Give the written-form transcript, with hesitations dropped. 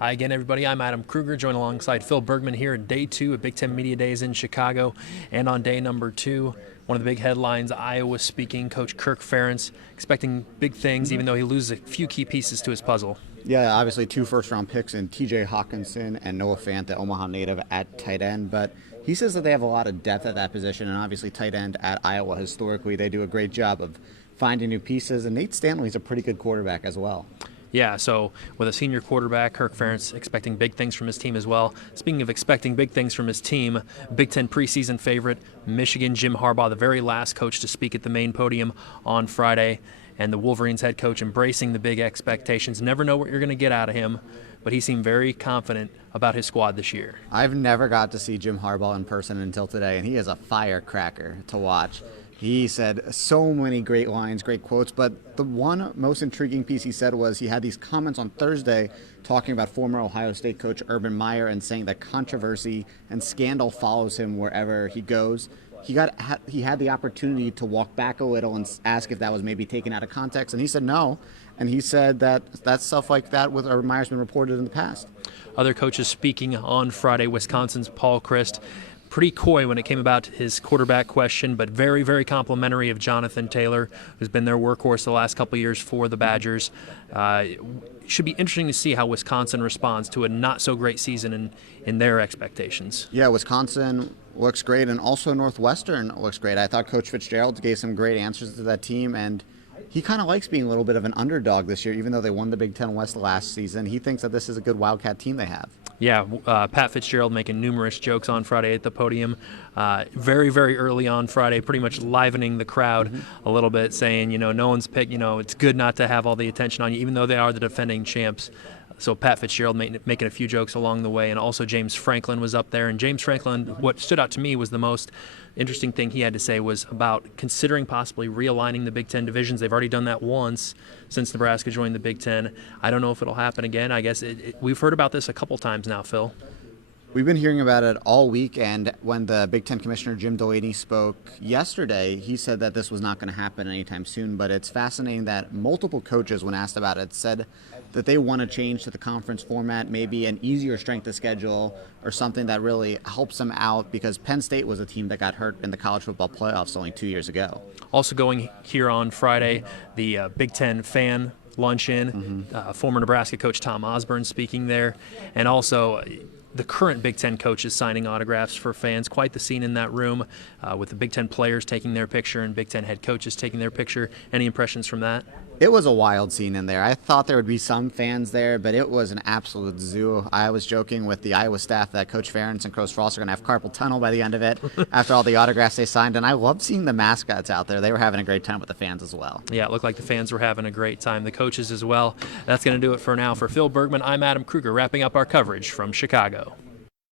Hi again, everybody. I'm Adam Krueger, joined alongside Phil Bergman here at day 2 of Big Ten Media Days in Chicago. And on day number 2, one of the big headlines, Iowa speaking, Coach Kirk Ferentz expecting big things, even though he loses a few key pieces to his puzzle. Yeah, obviously 2 first-round picks in T.J. Hawkinson and Noah Fant, the Omaha native, at tight end. But he says that they have a lot of depth at that position, and obviously tight end at Iowa historically, they do a great job of finding new pieces. And Nate Stanley's a pretty good quarterback as well. Yeah, so with a senior quarterback, Kirk Ferentz expecting big things from his team as well. Speaking of expecting big things from his team, Big Ten preseason favorite, Michigan Jim Harbaugh, the very last coach to speak at the main podium on Friday, and the Wolverines head coach embracing the big expectations. Never know what you're going to get out of him, but he seemed very confident about his squad this year. I've never got to see Jim Harbaugh in person until today, and he is a firecracker to watch. He said so many great lines, great quotes, but the one most intriguing piece he said was he had these comments on Thursday talking about former Ohio State coach Urban Meyer and saying that controversy and scandal follows him wherever he goes. He had the opportunity to walk back a little and ask if that was maybe taken out of context, and he said no. And he said that stuff like that with Urban Meyer's been reported in the past. Other coaches speaking on Friday, Wisconsin's Paul Chryst, pretty coy when it came about his quarterback question, but very, very complimentary of Jonathan Taylor, who's been their workhorse the last couple of years for the Badgers. Should be interesting to see how Wisconsin responds to a not-so-great season in their expectations. Yeah, Wisconsin looks great, and also Northwestern looks great. I thought Coach Fitzgerald gave some great answers to that team, and he kind of likes being a little bit of an underdog this year, even though they won the Big Ten West last season. He thinks that this is a good Wildcat team they have. Yeah, Pat Fitzgerald making numerous jokes on Friday at the podium. Very, very early on Friday, pretty much livening the crowd a little bit, saying, no one's picked, it's good not to have all the attention on you, even though they are the defending champs. So Pat Fitzgerald making a few jokes along the way, and also James Franklin was up there. And James Franklin, what stood out to me was the most interesting thing he had to say was about considering possibly realigning the Big Ten divisions. They've already done that once since Nebraska joined the Big Ten. I don't know if it'll happen again. I guess we've heard about this a couple times now, Phil. We've been hearing about it all week, and when the Big Ten Commissioner Jim Delaney spoke yesterday, he said that this was not going to happen anytime soon. But it's fascinating that multiple coaches, when asked about it, said that they want to change to the conference format, maybe an easier strength of schedule or something that really helps them out, because Penn State was a team that got hurt in the college football playoffs only 2 years ago. Also going here on Friday, the Big Ten fan luncheon, former Nebraska coach Tom Osborne speaking there, and also the current Big Ten coaches signing autographs for fans. Quite the scene in that room, with the Big Ten players taking their picture and Big Ten head coaches taking their picture. Any impressions from that? It was a wild scene in there. I thought there would be some fans there, but it was an absolute zoo. I was joking with the Iowa staff that Coach Ferentz and Coach Frost are going to have carpal tunnel by the end of it after all the autographs they signed, and I loved seeing the mascots out there. They were having a great time with the fans as well. Yeah, it looked like the fans were having a great time, the coaches as well. That's going to do it for now. For Phil Bergman, I'm Adam Krueger, wrapping up our coverage from Chicago.